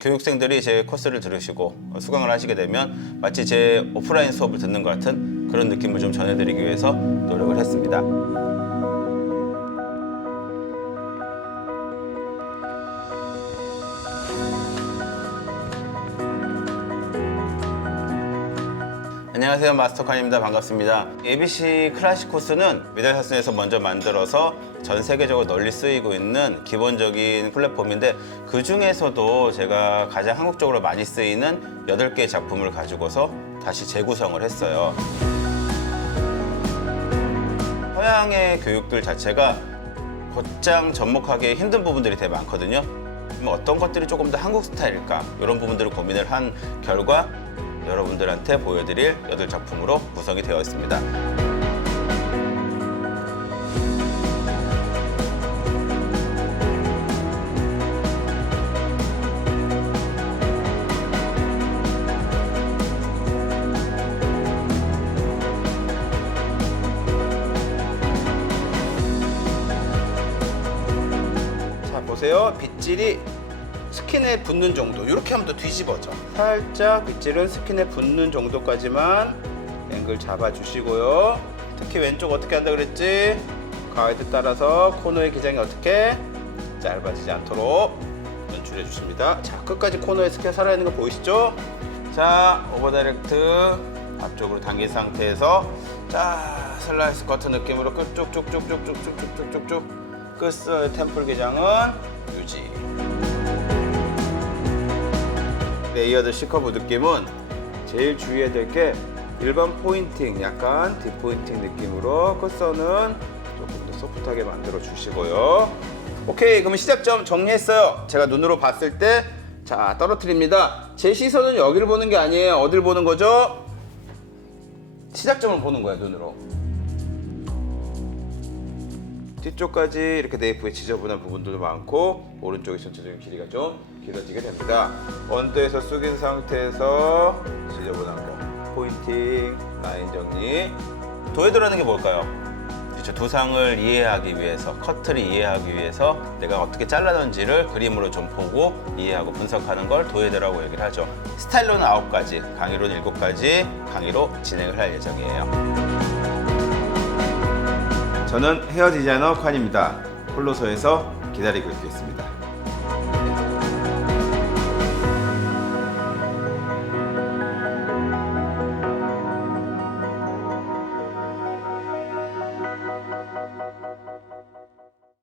교육생들이 제 코스를 들으시고 수강을 하시게 되면 마치 제 오프라인 수업을 듣는 것 같은 그런 느낌을 좀 전해드리기 위해서 노력을 했습니다. 안녕하세요 마스터칸입니다. 반갑습니다. ABC 클래식 코스는 미달사슨에서 먼저 만들어서 전 세계적으로 널리 쓰이고 있는 기본적인 플랫폼인데 그 중에서도 제가 가장 한국적으로 많이 쓰이는 8개의 작품을 가지고서 다시 재구성을 했어요. 서양의 교육들 자체가 곧장 접목하기 힘든 부분들이 되게 많거든요. 어떤 것들이 조금 더 한국 스타일일까? 이런 부분들을 고민을 한 결과 여러분들한테 보여드릴 여덟 작품으로 구성이 되어 있습니다. 보세요. 빗질이 스킨에 붙는 정도. 이렇게 하면 더 뒤집어져. 살짝 빗질은 스킨에 붙는 정도까지만 앵글 잡아주시고요. 특히 왼쪽 어떻게 한다 그랬지? 가이드 따라서 코너의 기장이 어떻게 짧아지지 않도록 연출해 주십니다. 자 끝까지 코너에 스킨 살아있는 거 보이시죠? 자 오버 다이렉트 앞쪽으로 당긴 상태에서 자 슬라이스 커트 느낌으로 끝 쭉쭉쭉쭉쭉쭉쭉쭉쭉 끝을 템플 기장은 유지. 레이어드 C커브 느낌은 제일 주의해야 될 게 일반 포인팅 약간 딥포인팅 느낌으로 끝선은 조금 더 소프트하게 만들어 주시고요. 오케이 그러면 시작점 정리했어요. 제가 눈으로 봤을 때 자 떨어뜨립니다. 제 시선은 여기를 보는 게 아니에요. 어딜 보는 거죠? 시작점을 보는 거예요 눈으로 뒤쪽까지 이렇게 네이프에 지저분한 부분들도 많고 오른쪽이 전체적인 길이가 좀 길어지게 됩니다. 언더에서 숙인 상태에서 지저분한 거 포인팅, 라인 정리 도해도라는 게 뭘까요? 그렇죠. 두상을 이해하기 위해서 커트를 이해하기 위해서 내가 어떻게 잘라는지를 그림으로 좀 보고 이해하고 분석하는 걸 도해도라고 얘기를 하죠. 스타일로는 아홉 가지, 강의로는 일곱 가지 강의로 진행을 할 예정이에요. 저는 헤어 디자이너 칸입니다. 홀로서에서 기다리고 있겠습니다.